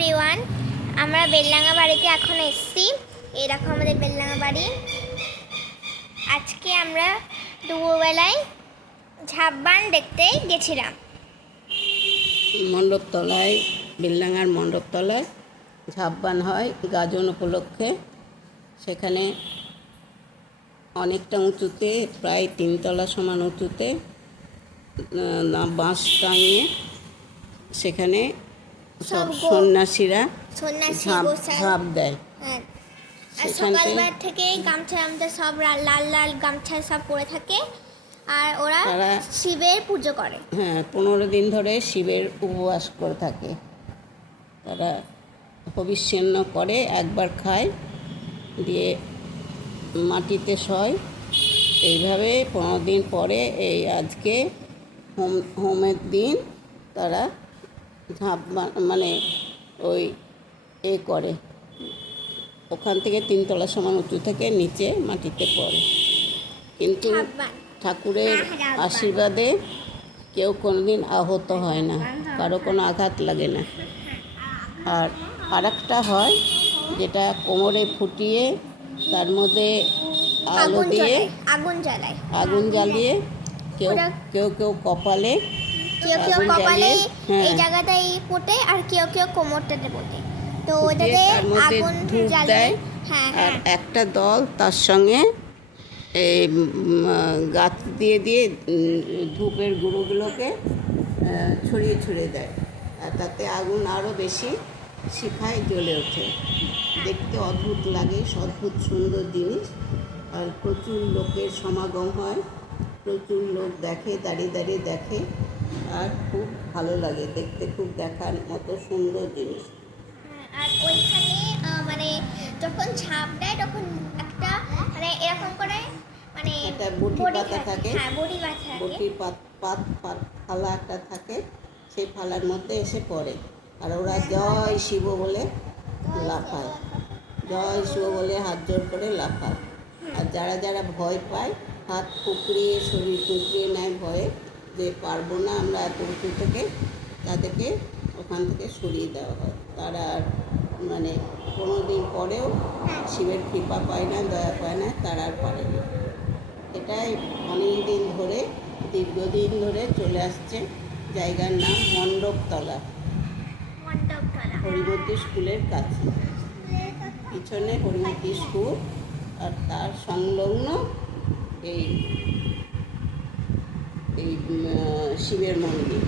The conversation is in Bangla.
এভরিওয়ান, আমরা বেলডাঙ্গা বাড়িতে এখন এসেছি। এই দেখো আমাদের বেলডাঙ্গা বাড়ি। আজকে আমরা দুপুরবেলায় ঝাপবান দেখতে গেছিলাম। মণ্ডপতলায়, বেলডাঙ্গার মণ্ডপতলায় ঝাপবান হয় গাজন উপলক্ষে। সেখানে অনেকটা উঁচুতে, প্রায় 3 তলা সমান উঁচুতে বাঁশ টাঙিয়ে সেখানে সব সন্ন্যাসীরা ঝাঁপ দেয়। সকালবেলা থেকে গামছা সব লাল লাল গামছা সব পরে থাকে, আর ওরা শিবের পুজো করে। 15 দিন ধরে শিবের উপবাস করে থাকে। তারা হবিষ্যান্ন করে, একবার খায়, দিয়ে মাটিতে শয়। এইভাবে 15 দিন পরে এই আজকে হোমের দিন তারা ঝাঁপ মানে ওই করে, ওখান থেকে 3 তলা সমান উঁচু থেকে নিচে মাটিতে পড়ে। কিন্তু ঠাকুরের আশীর্বাদে কেউ কোনোদিন আহত হয় না, কারো কোনো আঘাত লাগে না। আর আরেকটা হয়, যেটা কোমরে ফুটিয়ে তার মধ্যে আলো দিয়ে আগুন জ্বালিয়ে কেউ কপালে এই জায়গাটাই পোটে, আর কেউ কোমরটাতে পোটে। তো ওটাতে আগুন জ্বালিয়ে আর একটা দল তার সঙ্গে এই গাছ দিয়ে ধূপের গুঁড়োগুলোকে ছড়িয়ে দেয়, আর তাতে আগুন আরও বেশি শিখায় জ্বলে ওঠে। দেখতে অদ্ভুত লাগে, অদ্ভুত সুন্দর জিনিস। আর প্রচুর লোকের সমাগম হয়, প্রচুর লোক দেখে, দাঁড়িয়ে দেখে, আর খুব ভালো লাগে দেখতে, খুব দেখার মতো সুন্দর জিনিস। আর ওইখানে মানে যখন ঝাঁপ দেয় তখন একটা মানে এরকম করে মানে একটা বটি পাতা থাকে, বটি পাত ফালা একটা থাকে, সেই ফালার মধ্যে এসে পড়ে। আর ওরা জয় শিব বলে লাফায়, জয় শিব বলে হাত জোর করে লাফায়। আর যারা ভয় পায়, হাত কুকড়িয়ে, শরীর কুকড়িয়ে নেয় ভয়ে, যে পারবো না আমরা এত উঁচু থেকে, তাদেরকে ওখান থেকে সরিয়ে দেওয়া হয়। তারা আর মানে 15 দিন পরেও শিবের কৃপা পায় না, দয়া পায় না, তারা আর পারে না। এটাই অনেক দিন ধরে, দীর্ঘদিন ধরে চলে আসছে। জায়গার নাম মণ্ডপতলা, হরিমতি স্কুলের কাছে। পিছনে হরিমতি স্কুল, আর তার সংলগ্ন এই শিবের মন্দির।